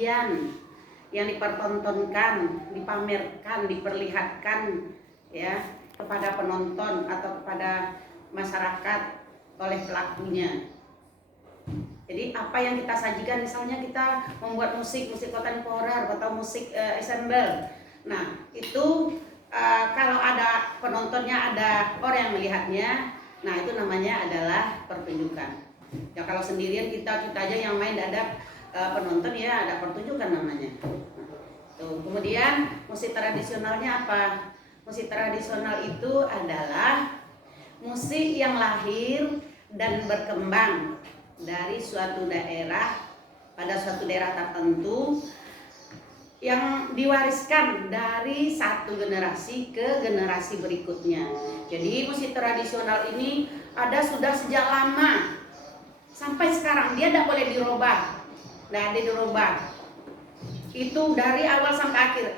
sajian yang dipertontonkan, dipamerkan, diperlihatkan ya kepada penonton atau kepada masyarakat oleh pelakunya. Jadi apa yang kita sajikan, misalnya kita membuat musik kontemporer atau musik ensemble. Nah itu kalau ada penontonnya, ada orang yang melihatnya, nah itu namanya adalah pertunjukan. Ya kalau sendirian kita aja yang main, ada penonton, ya ada pertunjukan namanya. Tuh. Kemudian musik tradisionalnya apa? Musik tradisional itu adalah musik yang lahir dan berkembang dari suatu daerah pada suatu daerah tertentu yang diwariskan dari satu generasi ke generasi berikutnya. Jadi musik tradisional ini ada sudah sejak lama sampai sekarang, dia tidak boleh dirubah, tidak ada dirubah. Itu dari awal sampai akhir.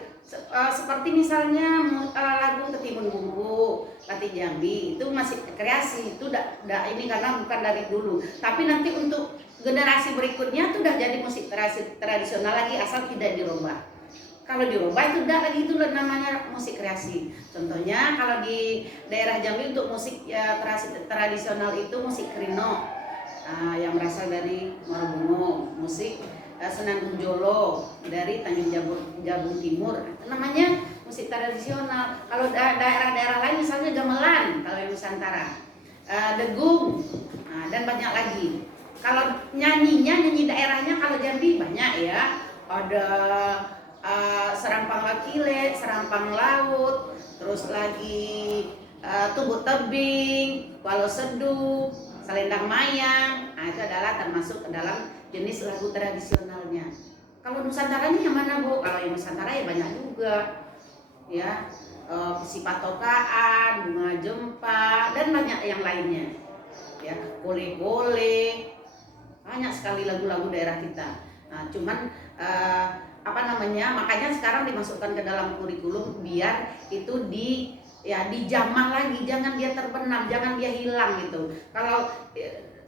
Seperti misalnya lagu Ketimun Bumbu, Latih Jambi, itu masih kreasi, itu ini karena bukan dari dulu. Tapi nanti untuk generasi berikutnya itu udah jadi musik tradisional lagi, asal tidak dirubah. Kalau dirubah itu tidak lagi, itu namanya musik kreasi. Contohnya kalau di daerah Jambi untuk musik tradisional itu musik krino, yang berasal dari Muarabungo, musik Senandung Jolo dari Tanjung Jabung Timur, itu namanya musik tradisional. Kalau daerah-daerah lain misalnya gamelan kalau yang Nusantara, degung, dan banyak lagi. Kalau nyanyi daerahnya, kalau Jambi banyak ya, ada serampang lakile, serampang laut, terus lagi tubuh tebing, walau seduh, selendang mayang. Nah, itu adalah termasuk ke dalam jenis lagu tradisionalnya. Kalau Nusantaranya yang mana, Bu? Kalau yang Nusantara ya banyak juga, ya, Sipatokaan, Bunga Jempa, dan banyak yang lainnya, ya, Gole-gole, banyak sekali lagu-lagu daerah kita. Nah, cuman makanya sekarang dimasukkan ke dalam kurikulum biar itu dijamah lagi, jangan dia terbenam, jangan dia hilang gitu. Kalau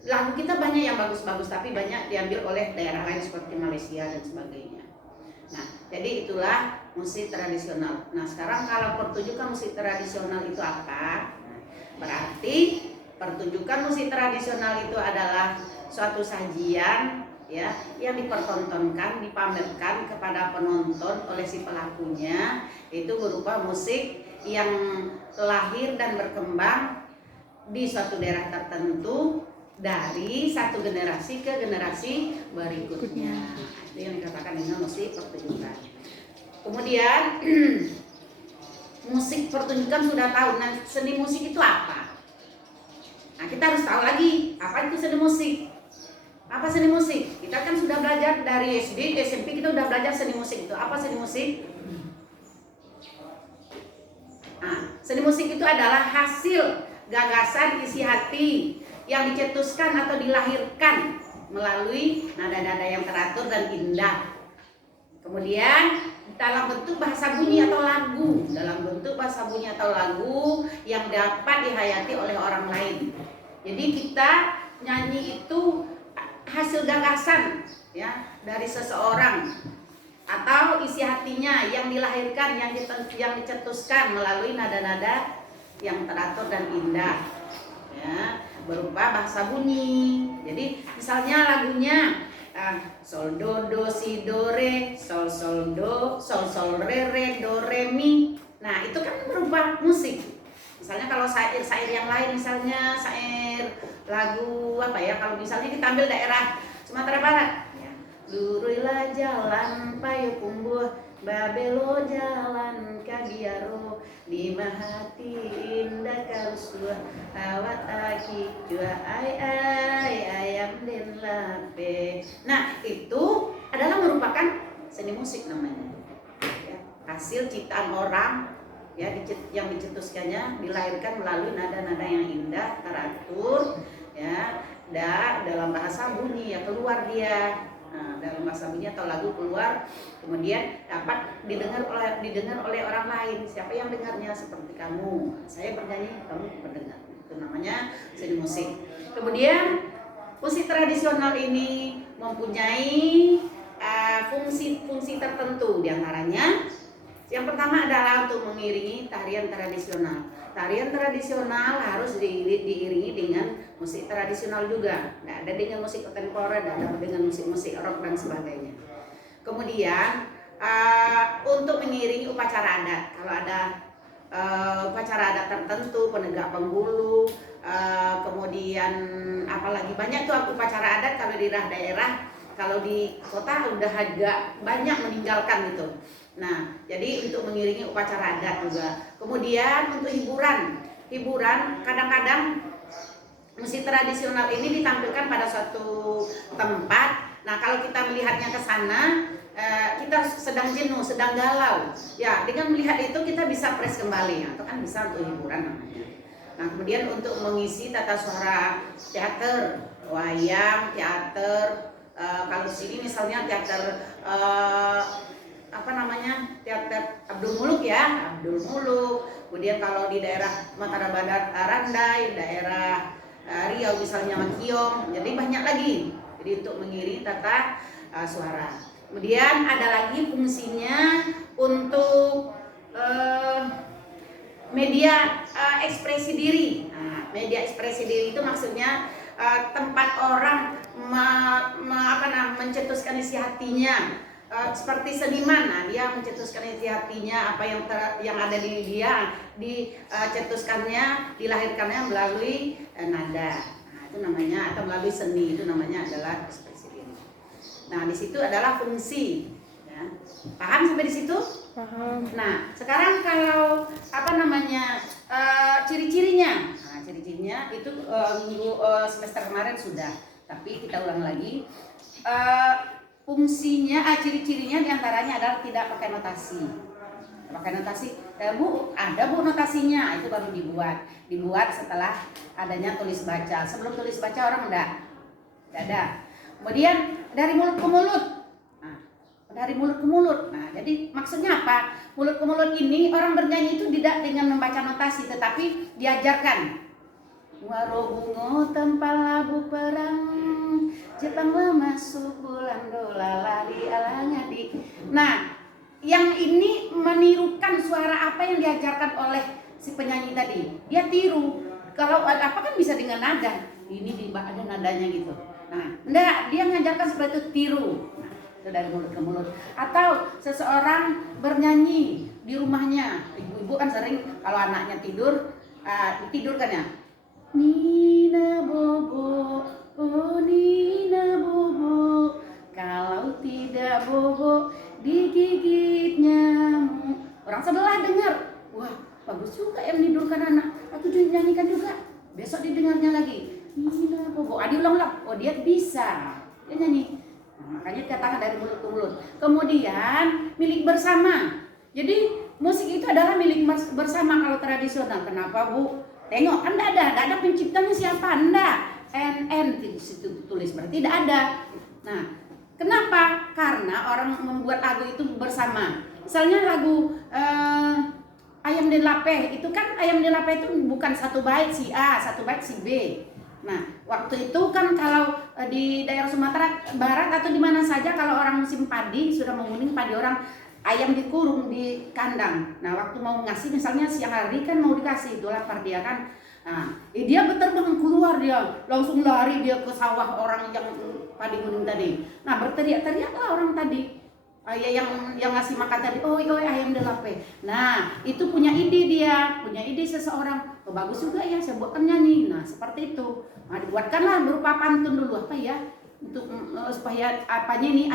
lagu kita banyak yang bagus-bagus, tapi banyak diambil oleh daerah lain seperti Malaysia dan sebagainya. Nah, jadi itulah musik tradisional. Nah, sekarang kalau pertunjukan musik tradisional itu apa? Berarti pertunjukan musik tradisional itu adalah suatu sajian, ya, yang dipertontonkan, dipamerkan kepada penonton oleh si pelakunya. Itu berupa musik yang lahir dan berkembang di suatu daerah tertentu dari satu generasi ke generasi berikutnya. Itu yang dikatakan dengan musik pertunjukan. Kemudian musik pertunjukan sudah tahu. Nah, seni musik itu apa? Nah, kita harus tahu lagi apa itu seni musik. Apa seni musik? Kita kan sudah belajar dari SD, SMP, kita sudah belajar seni musik itu. Apa seni musik? Nah, seni musik itu adalah hasil gagasan isi hati yang dicetuskan atau dilahirkan melalui nada-nada yang teratur dan indah. Kemudian dalam bentuk bahasa bunyi atau lagu, yang dapat dihayati oleh orang lain. Jadi kita nyanyi itu hasil gagasan, ya, dari seseorang atau isi hatinya yang dilahirkan, yang dicetuskan melalui nada-nada yang teratur dan indah, ya, berupa bahasa bunyi. Jadi misalnya lagunya sol do do si do re, sol sol do, sol sol re re do re mi. Nah, itu kan berupa musik. Misalnya kalau syair-syair yang lain, misalnya syair lagu apa ya, kalau misalnya kita ambil daerah Sumatera Barat, ya, luruilah jalan payu pumbuh, babelo jalan kabiaro, di mahati indah karusuh, awat aki jua ayam den lape. Nah, itu adalah merupakan seni musik namanya, ya, hasil ciptaan orang, ya, yang dicetuskannya, dilahirkan melalui nada-nada yang indah, teratur, ya, dalam bahasa bunyi, ya, keluar dia. Nah, dalam bahasa bunyi atau lagu keluar, kemudian dapat didengar oleh orang lain. Siapa yang dengarnya? Seperti kamu, saya bernyanyi, kamu mendengar. Itu namanya seni musik. Kemudian musik tradisional ini mempunyai fungsi-fungsi tertentu, diantaranya yang pertama adalah untuk mengiringi tarian tradisional. Tarian tradisional harus diiringi dengan musik tradisional juga. Nah, ada dengan musik kontemporer, ada dengan musik-musik rock dan sebagainya. Kemudian untuk mengiringi upacara adat, kalau ada upacara adat tertentu, penegak penghulu, kemudian apalagi banyak tuh upacara adat kalau di daerah, kalau di kota udah agak banyak meninggalkan gitu. Nah, jadi untuk mengiringi upacara adat juga. Kemudian untuk hiburan kadang-kadang musik tradisional ini ditampilkan pada suatu tempat. Nah, kalau kita melihatnya ke sana, kita sedang jenuh, sedang galau. Ya, dengan melihat itu kita bisa fresh kembali, atau kan bisa untuk hiburan namanya. Nah, kemudian untuk mengisi tata suara teater, wayang, teater, kalau di sini misalnya teater teater Abdul Muluk ya, Abdul Muluk. Kemudian kalau di daerah Mataram Barat Randai, daerah Riau misalnya Makiong, jadi banyak lagi. Jadi untuk mengiringi tata suara. Kemudian ada lagi fungsinya untuk media ekspresi diri. Nah, media ekspresi diri itu maksudnya tempat orang mencetuskan isi hatinya. Seperti seniman, nah dia mencetuskan isi hatinya, apa yang ada di dia dicetuskannya, dilahirkannya melalui nada. Nah, itu namanya, atau melalui seni, itu namanya adalah ekspresi diri. Nah, di situ adalah fungsi. Ya. Paham sampai di situ? Paham. Nah, sekarang kalau ciri-cirinya. Nah, ciri-cirinya itu minggu semester kemarin sudah, tapi kita ulang lagi. Fungsinya, ciri-cirinya diantaranya adalah tidak pakai notasi. Pakai notasi, Bu, ada Bu notasinya, itu baru dibuat setelah adanya tulis baca. Sebelum tulis baca orang enggak ada. Kemudian dari mulut ke mulut. Nah, dari mulut ke mulut. Nah, jadi maksudnya apa? Mulut ke mulut ini orang bernyanyi itu tidak dengan membaca notasi, tetapi diajarkan. Warobungo tempal labu perang, Jepang masuk bulan dola lari alangadi. Nah, yang ini menirukan suara apa yang diajarkan oleh si penyanyi tadi. Dia tiru. Kalau ada apa kan bisa dengan nada. Ini ada nadanya gitu. Nah, enggak, dia mengajarkan seperti itu, tiru. Nah, itu dari mulut ke mulut. Atau seseorang bernyanyi di rumahnya. Ibu-ibu kan sering kalau anaknya tidur, ditidurkan ya. Nina bobo, oh Nina bobo, kalau tidak bobo digigit nyamuk. Orang sebelah dengar, wah bagus juga yang menidurkan anak. Aku juga nyanyikan juga. Besok didengarnya lagi, Nina bobo. Diulang-ulang, oh dia bisa, dia nyanyi. Nah, makanya dikatakan dari mulut ke mulut. Kemudian milik bersama. Jadi musik itu adalah milik bersama kalau tradisional. Kenapa Bu? Tengok kan tidak ada penciptanya siapa, enggak. NN di situ tulis berarti tidak ada. Nah, kenapa? Karena orang membuat lagu itu bersama. Misalnya lagu Ayam Delape, itu kan Ayam Delape itu bukan satu bait si A, satu bait si B. Nah, waktu itu kan kalau di daerah Sumatera Barat atau di mana saja kalau orang musim padi sudah menguning padi orang, ayam dikurung di kandang. Nah, waktu mau ngasih misalnya siang hari kan mau dikasih, itu lapar dia kan. Nah, dia berterbang keluar, dia langsung lari dia ke sawah orang yang padi kuning tadi. Nah, berteriak-teriaklah orang tadi. Yang ngasih makan tadi, oh ayam delape. Nah, itu punya ide seseorang. Oh, bagus juga ya, saya buatkan nyanyi. Nah, seperti itu. Nah, dibuatkanlah berupa pantun dulu apa ya? Untuk supaya apanya ini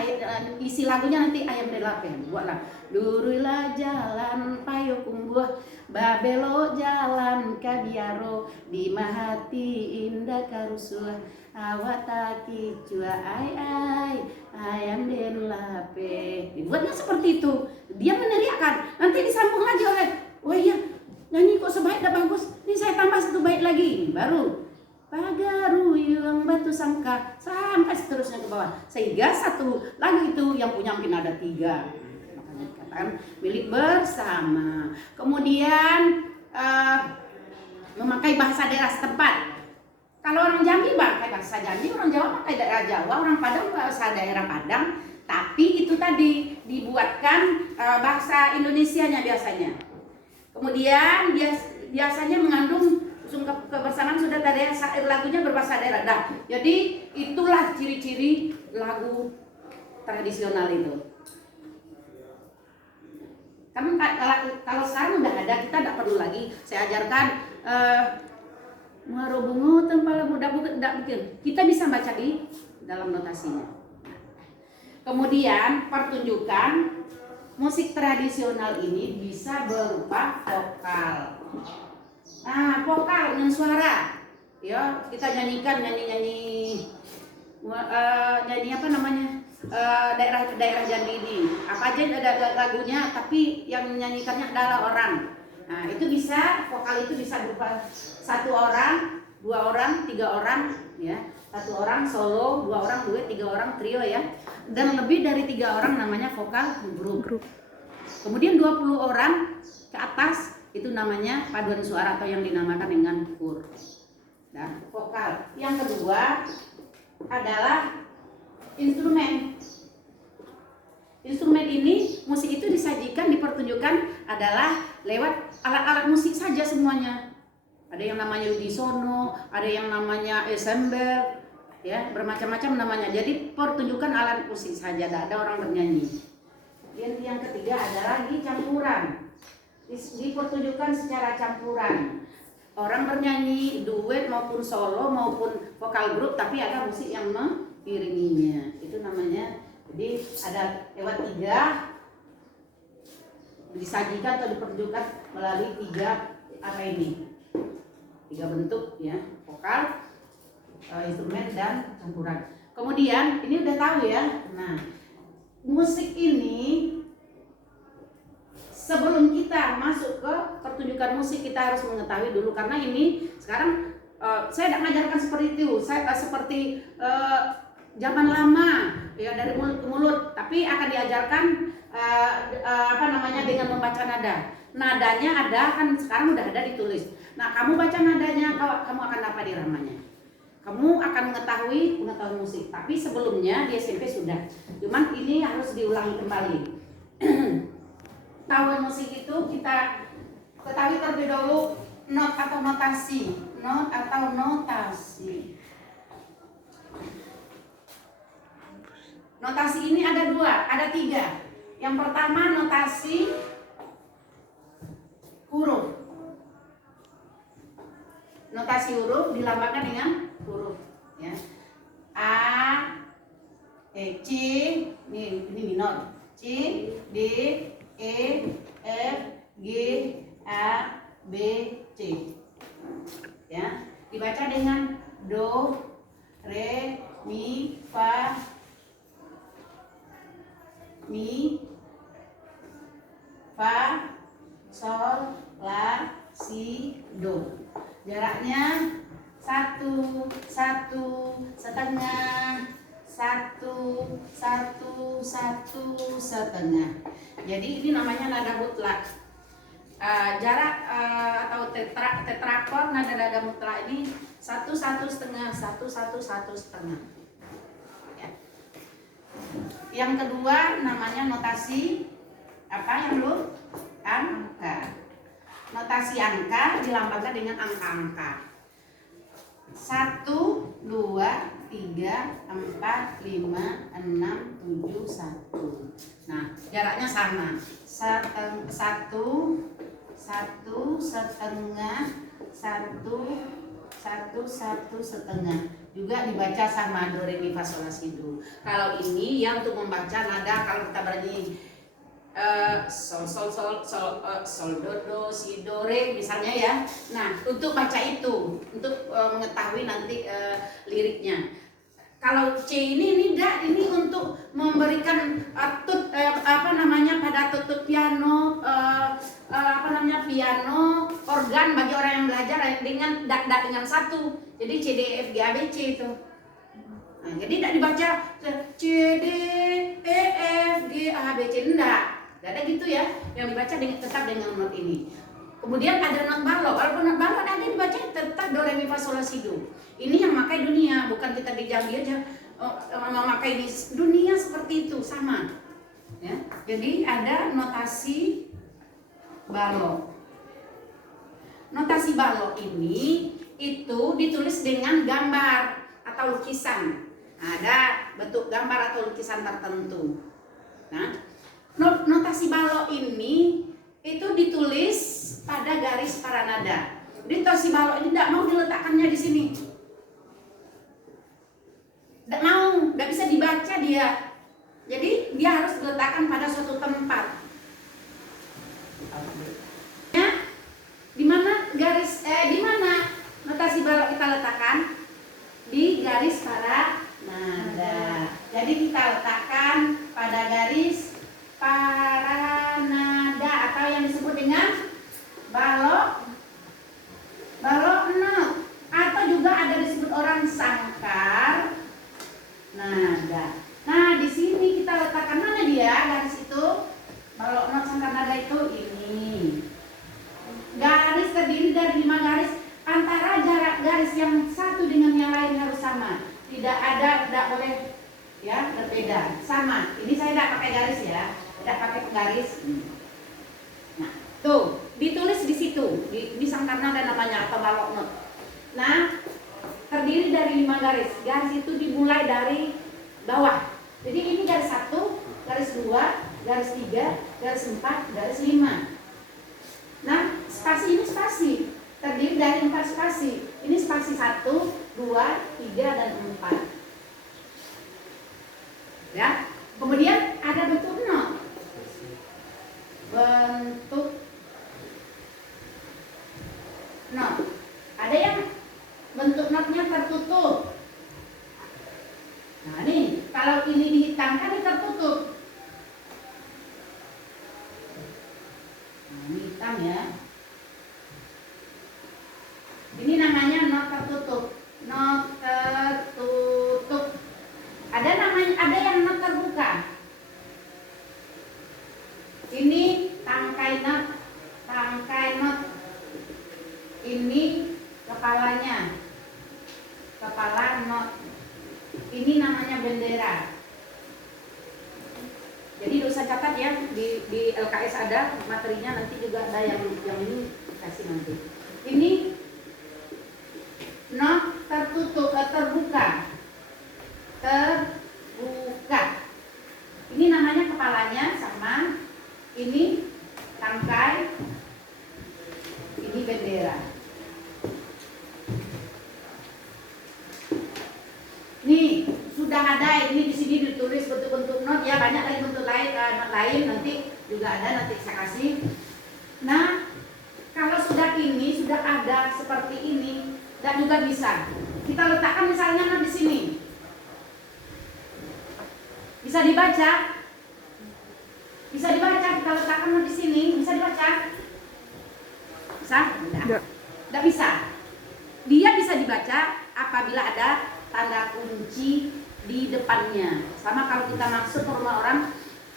isi lagunya nanti ayam delape. Buatlah durulah jalan payo kumbuh babelo jalan kabiaro di mahati indah karusulah awataki cua ai ayam delape. Dibuatnya seperti itu. Dia meneriakkan. Nanti disambung lagi oleh, oh iya nyanyi kok sebaik dah bagus. Ini saya tambah satu bait lagi baru. Pagaru yang batu sangka sampai seterusnya ke bawah, sehingga satu lagu itu yang punya mungkin ada 3. Makanya dikatakan milik bersama. Kemudian memakai bahasa daerah setempat. Kalau orang Jambi pakai bahasa Jambi, orang Jawa pakai daerah Jawa, orang Padang bahasa daerah Padang. Tapi itu tadi dibuatkan bahasa Indonesianya biasanya. Kemudian biasanya mengandung kebersamaan sudah tadi lagunya berbahasa daerah. Nah, jadi itulah ciri-ciri lagu tradisional itu. Kamu kalau sekarang udah ada, kita tidak perlu lagi saya ajarkan marobungu tempala muda bikin. Kita bisa baca di dalam notasinya. Kemudian pertunjukan musik tradisional ini bisa berupa vokal. Nah, vokal dengan suara, ya kita nyanyikan nyanyi apa namanya daerah Jambi ini. Apa aja ada lagunya, tapi yang menyanyikannya adalah orang. Nah, itu bisa vokal itu bisa berupa 1 orang, 2 orang, 3 orang, ya. 1 orang solo, 2 orang duet, 3 orang trio ya. Dan lebih dari 3 orang namanya vokal grup. Kemudian 20 orang ke atas itu namanya paduan suara atau yang dinamakan dengan kur. Dan vokal. Yang kedua adalah instrumen. Instrumen ini, musik itu disajikan, dipertunjukkan adalah lewat alat-alat musik saja semuanya. Ada yang namanya unisono, ada yang namanya ensemble, ya bermacam-macam namanya. Jadi pertunjukan alat musik saja, tidak ada orang bernyanyi. Dan yang ketiga adalah campuran. Dipertunjukkan secara campuran. Orang bernyanyi duet maupun solo maupun vokal grup, tapi ada musik yang mengiringinya. Itu namanya. Jadi ada lewat 3 disajikan atau dipertunjukkan melalui 3 apa ini? 3 bentuk ya, vokal, instrumen dan campuran. Kemudian ini udah tahu ya. Nah, musik ini sebelum kita masuk ke pertunjukan musik kita harus mengetahui dulu, karena ini sekarang saya tidak mengajarkan seperti itu. Saya seperti zaman lama ya, dari mulut ke mulut, tapi akan diajarkan apa namanya dengan membaca nada. Nadanya ada kan sekarang udah ada ditulis. Nah, kamu baca nadanya, kamu akan dapat iramanya. Kamu akan mengetahui pengetahuan musik. Tapi sebelumnya di SMP sudah. Cuman ini harus diulangi kembali. Pengetahuan musik itu kita ketahui terlebih dahulu not atau notasi. Not atau notasi. Notasi ini ada 2, ada 3. Yang pertama notasi huruf. Notasi huruf dilambangkan dengan huruf, ya. A, C, ini minor. C, D, E, F, G, A, B, C. Ya, dibaca dengan do, re, mi, fa, sol, la, si, do. Jaraknya 1, 1, setengah, 1, 1, 1, setengah. Jadi ini namanya nada mutlak. Jarak atau tetrakor nada mutlak ini 1, 1 setengah, 1, 1, 1 setengah. Ya. Yang kedua namanya notasi apa yang lu? Angka. Notasi angka dilambangkan dengan angka-angka. 1, 2, 3, 4, 5, 6, 7, 1. Nah, jaraknya sama. 1, 1 setengah, 1 setengah. Juga dibaca sama do, re, mi, fa, sol, la, si, do. Kalau ini yang untuk membaca nada, kalau kita bernyanyi sol do si do re misalnya ya. Nah, untuk baca itu, untuk mengetahui nanti liriknya. Kalau C ini tidak, ini untuk memberikan apa namanya pada tutut piano, piano organ bagi orang yang belajar dengan dengan 1. Jadi C D F G A B C itu. Nah, jadi tidak dibaca C D E F G A B C, enggak. Tidak ada gitu ya, yang dibaca tetap dengan not ini. Kemudian ada not balok. Walaupun not balok ada dibaca tetap do, re, mi, fa, sol, la, si, do. Ini yang makai dunia, bukan kita di Jambi aja. memakai di dunia seperti itu sama. Ya, jadi ada notasi balok. Notasi balok ini itu ditulis dengan gambar atau lukisan. Ada bentuk gambar atau lukisan tertentu. Nah, notasi balok ini itu ditulis pada garis paranada. Notasi balok ini tidak mau diletakkannya di sini. Tidak mau, tidak bisa dibaca dia. Jadi dia harus diletakkan pada suatu tempat. Ya, di mana notasi balok kita letakkan? Di garis paranada. Jadi kita letakkan pada garis paranada atau yang disebut dengan balok not, atau juga ada disebut orang sangkar nada. Nah, di sini kita letakkan mana dia garis itu? Balok not sangkar nada itu ini. Garis terdiri dari 5 garis. Antara jarak garis yang satu dengan yang lain harus sama. Tidak boleh ya berbeda. Sama. Ini saya tidak pakai garis ya. Tidak pakai garis. Nah, tuh ditulis di situ. Di sangkar nada namanya atau balok not. Nah, terdiri dari 5 garis. Garis itu dimulai dari bawah. Jadi ini garis 1, garis 2, garis 3, garis 4, garis 5. Nah, spasi ini spasi. Terdiri dari 4 spasi. Ini spasi 1, 2, 3, dan 4. Ya. Kemudian ada bentuk not. Bentuk not. Ada yang bentuk notnya tertutup. Nah, nih, kalau ini dihitamkan ini tertutup. Nah, ini hitam ya. Ini namanya not tertutup. Not tertutup. Ada yang not terbuka. Ini tangkai not. Ini kepalanya. Kepala not. Ini namanya bendera. Jadi dosa catat ya, di LKS ada materinya, nanti juga ada yang ini kasih nanti. Ini not tertutup, terbuka. Ini namanya kepalanya sama. Ini tangkai. Ini bendera. Nih, sudah ada ini di sini ditulis bentuk-bentuk not ya, banyak lagi bentuk lain nanti juga ada, nanti saya kasih. Nah, kalau sudah ada seperti ini dan juga bisa kita letakkan misalnya not di sini. Bisa dibaca? Bisa dibaca, kita letakkan not di sini, bisa dibaca? Bisa? Tidak bisa. Dia bisa dibaca apabila ada tanda kunci di depannya. Sama kalau kita masuk ke rumah orang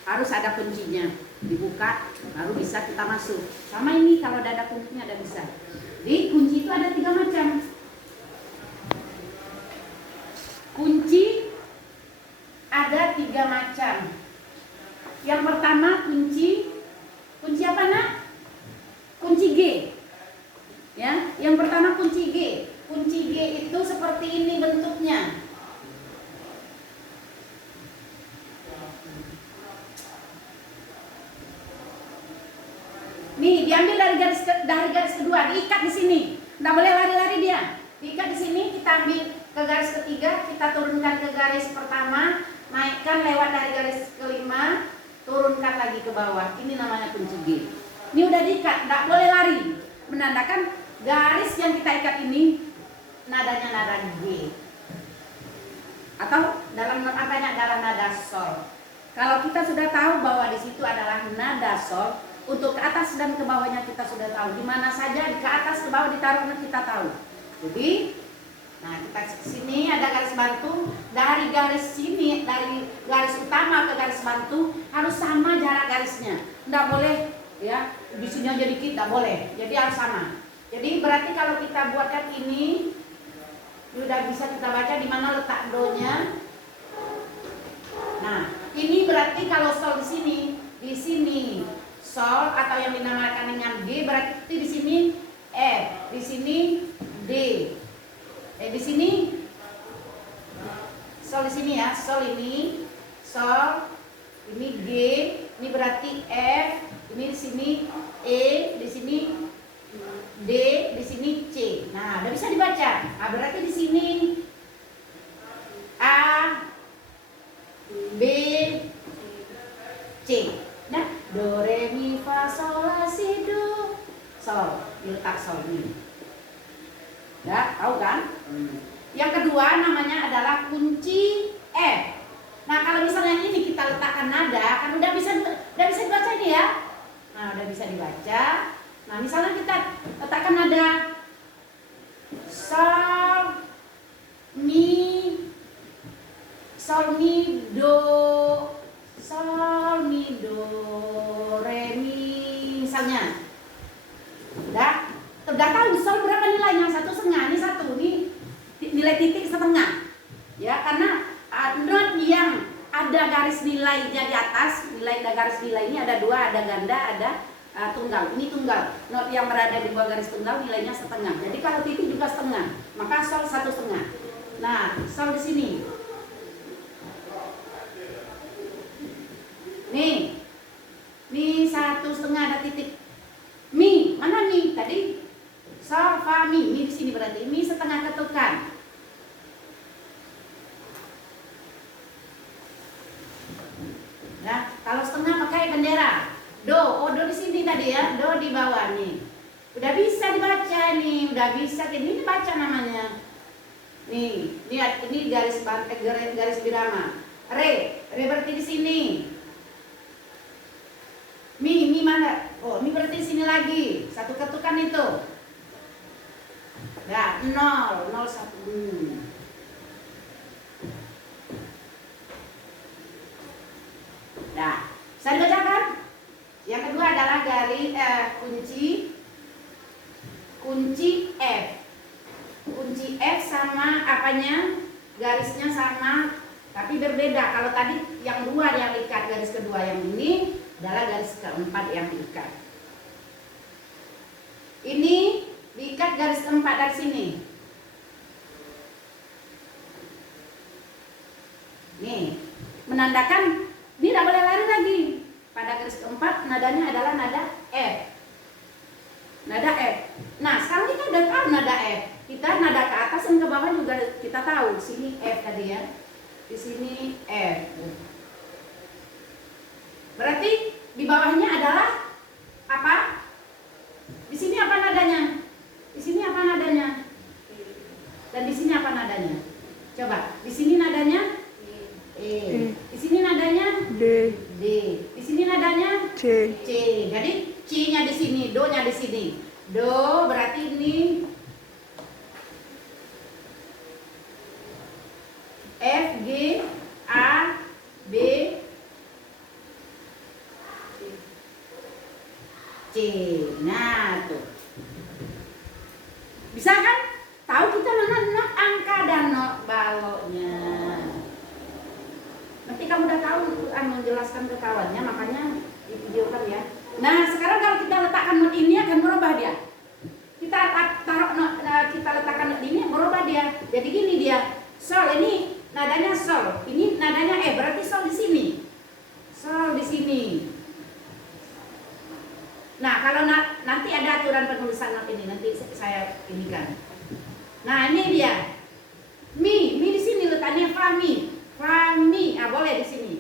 harus ada kuncinya, dibuka baru bisa kita masuk. Sama ini kalau ada kuncinya ada bisa. Jadi kunci itu ada 3 macam. Kunci ada 3 macam. Yang pertama kunci apa nak? Kunci G. Ya, yang pertama kunci G. Kunci G itu seperti ini bentuknya. Nih, diambil dari garis kedua, diikat di sini. Nggak boleh lari-lari dia. Diikat di sini, kita ambil ke garis ketiga, kita turunkan ke garis pertama, naikkan lewat dari garis kelima, turunkan lagi ke bawah. Ini namanya kunci G. Ini udah diikat, nggak boleh lari. Menandakan garis yang kita ikat ini nadanya nada G. Atau dalam apanya adalah nada sol. Kalau kita sudah tahu bahwa di situ adalah nada sol, untuk ke atas dan ke bawahnya kita sudah tahu. Di mana saja ke atas ke bawah ditaruhnya kita tahu. Jadi, nah kita sini ada garis bantu, dari garis sini, dari garis utama ke garis bantu harus sama jarak garisnya. Tidak boleh ya, di sini aja dikit, tidak boleh. Jadi harus sama. Jadi berarti kalau kita buatkan ini sudah bisa kita baca di mana letak do-nya, Nah, ini berarti kalau sol di sini sol atau yang dinamakan dengan G, berarti di sini F, di sini D. Di sini sol di sini ya, sol ini G, ini berarti F, ini di sini E, di sini D, di sini C. Nah, udah bisa dibaca. Nah, berarti di sini A, B, C. Nah, do, re, mi, fa, sol, la, si, do. Sol, diletak sol ini. Ya, tahu kan? Yang kedua namanya adalah kunci F. Nah, kalau misalnya ini kita letakkan nada, kan udah bisa dibaca ini ya. Nah, udah bisa dibaca. Nah, misalnya kita letakkan nada sol, mi, do, sol, mi, do, re, mi, misalnya. Udah tahu sol berapa nilainya? 1,5. Ini 1, ini nilai titik setengah. Ya, karena not yang ada garis nilainya di atas, garis nilai ini ada 2, ada ganda, ada tunggal. Ini tunggal. Not yang berada di bawah garis tunggal nilainya setengah. Jadi kalau titik juga setengah, maka sol 1,5. Nah, sol di sini. Nih 1,5 ada titik. Mi, mana mi? Tadi sol, fa, mi. Mi di sini berarti mi setengah ketukan. Nah, kalau setengah pakai bendera. Do di sini tadi ya, do di bawah nih. Udah bisa dibaca nih, udah bisa. Ini dibaca namanya. Nih, lihat ini garis birama. Re berarti di sini. Mi mana? Oh, mi berarti di sini lagi. 1 ketukan itu. Ya, 0, 1. Nah, bisa dibacakan? Yang kedua adalah kunci F. Kunci F sama apanya? Garisnya sama, tapi berbeda. Kalau tadi yang 2 yang diikat garis kedua, yang ini adalah garis keempat yang diikat. Ini diikat garis keempat dari sini. Nih, menandakan ini tidak boleh lari lagi. Pada garis keempat nadanya adalah nada F. Nada F. Nah, sekarang kita udah tahu nada F. Kita nada ke atas dan ke bawah juga kita tahu. Di sini F tadi ya. Di sini F. Berarti di bawahnya adalah apa? Di sini apa nadanya? Di sini apa nadanya? Dan di sini apa nadanya? Coba, di sini nadanya E. Di sini nadanya D. Di sini nadanya C. Jadi C-nya di sini, do-nya di sini. Do berarti ini F, G, A, B, C. Nah, tuh. Bisa kan? Tahu kita mana not angka dan not baloknya. Nanti kamu udah tahu menjelaskan ke kawannya, makanya divideokan ya. Nah, sekarang kalau kita letakkan not ini akan berubah dia. Kita taruh not, kita letakkan not ini berubah dia. Jadi gini dia. Sol ini nadanya sol. Ini nadanya E, berarti sol di sini. Sol di sini. Nah, kalau nanti ada aturan penulisan not ini, nanti saya inikan. Nah, ini dia. Mi di sini letaknya fa mi. Ah, boleh di sini.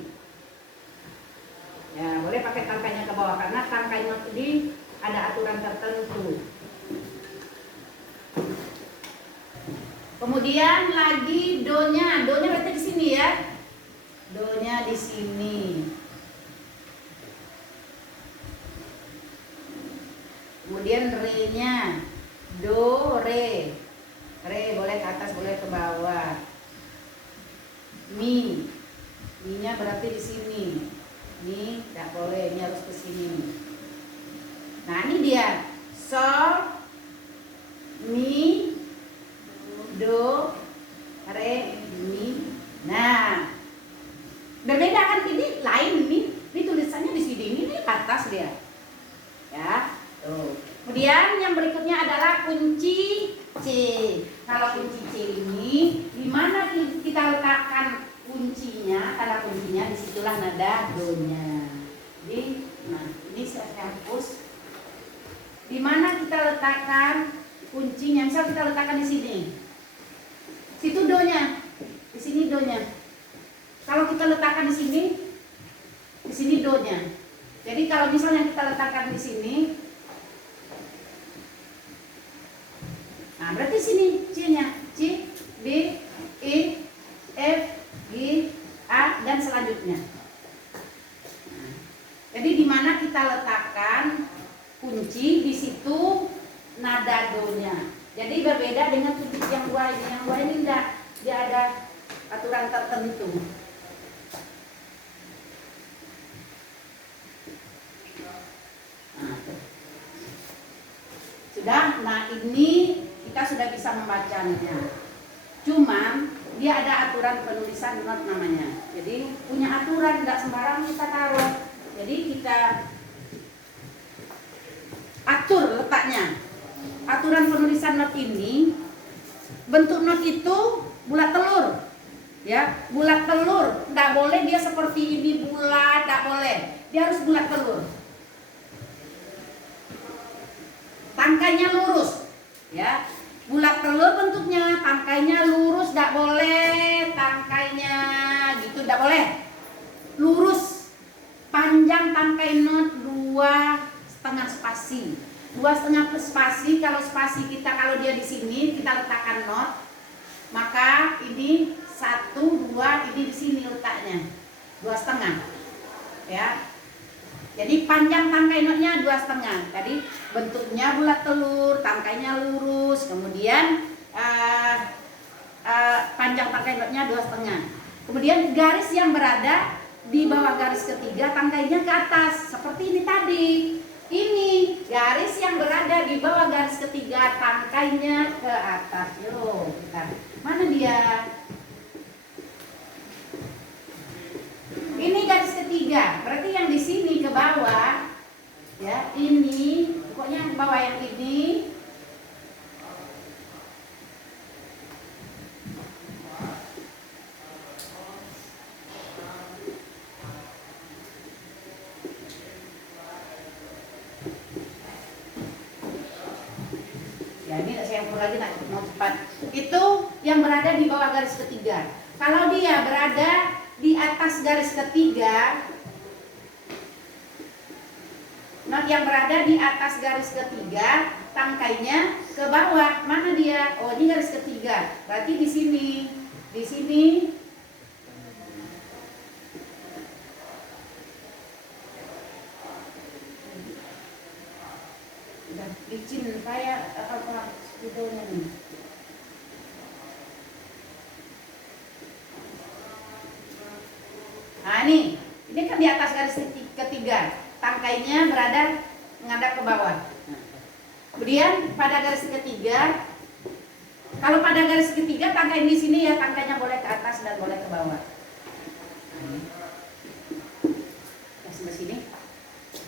Ya, boleh pakai tangkainya ke bawah karena tangkai not ini ada aturan tertentu. Kemudian lagi do-nya berarti di sini ya. Do-nya di sini. Kemudian re-nya, do, re. Re boleh ke atas, boleh ke bawah. Mi-nya berarti di sini. Mi tidak boleh, ini harus ke sini. Nah, ini dia. Sol, mi, do, re, mi. Nah, berbeda atas dia. Ya, tuh. Kemudian yang berikutnya adalah kunci C. Kalau kunci C ini, di mana kita letakkan kuncinya, tanda kuncinya, disitulah nada do-nya. Jadi, nah ini saya hapus. Di mana kita letakkan kuncinya? Misal kita letakkan di sini, situ do-nya, di sini do-nya. Kalau kita letakkan di sini do-nya. Jadi kalau misalnya kita letakkan di sini, nah berarti sini C-nya, C, D, E, F, G, A dan selanjutnya. Nah, jadi di mana kita letakkan kunci, di situ nada do-nya. Jadi berbeda dengan kunci yang dua ini. Yang dua ini enggak, dia ada aturan tertentu. Sudah, nah ini kita sudah bisa membacanya. Cuman dia ada aturan penulisan not namanya. Jadi punya aturan, tidak sembarang kita taruh. Jadi kita atur letaknya. Aturan penulisan not ini, bentuk not itu bulat telur. Ya, bulat telur. Tidak boleh dia seperti ini bulat, tidak boleh. Dia harus bulat telur. Tangkainya lurus, ya, bulat telur bentuknya, tangkainya lurus, tidak boleh tangkainya gitu, tidak boleh lurus. Panjang tangkai not 2,5 spasi, 2,5 spasi. Kalau spasi kita, kalau dia di sini kita letakkan not, maka ini 1, 2, ini di sini letaknya 2,5, ya. Jadi panjang tangkai notnya 2,5. Tadi bentuknya bulat telur, tangkainya lurus, kemudian panjang tangkai notnya 2,5. Kemudian garis yang berada di bawah garis ketiga, tangkainya ke atas, seperti ini tadi. Ini garis yang berada di bawah garis ketiga, tangkainya ke atas. Yo, mana dia? Ini garis ketiga, berarti yang di sini ke bawah, ya ini, pokoknya yang ke bawah yang ini. Ya ini saya ukur lagi, tak mau cepat. Itu yang berada di bawah garis ketiga. Kalau dia berada di atas garis ketiga, not yang berada di atas garis ketiga, tangkainya ke bawah. Mana dia? Oh, ini garis ketiga. Berarti di sini. Di sini. Udah licin kayak apa videonya nih. Nah ini kan di atas garis ketiga, tangkainya berada menghadap ke bawah. Kemudian pada garis ketiga, kalau pada garis ketiga tangkai di sini ya, tangkainya boleh ke atas dan boleh ke bawah.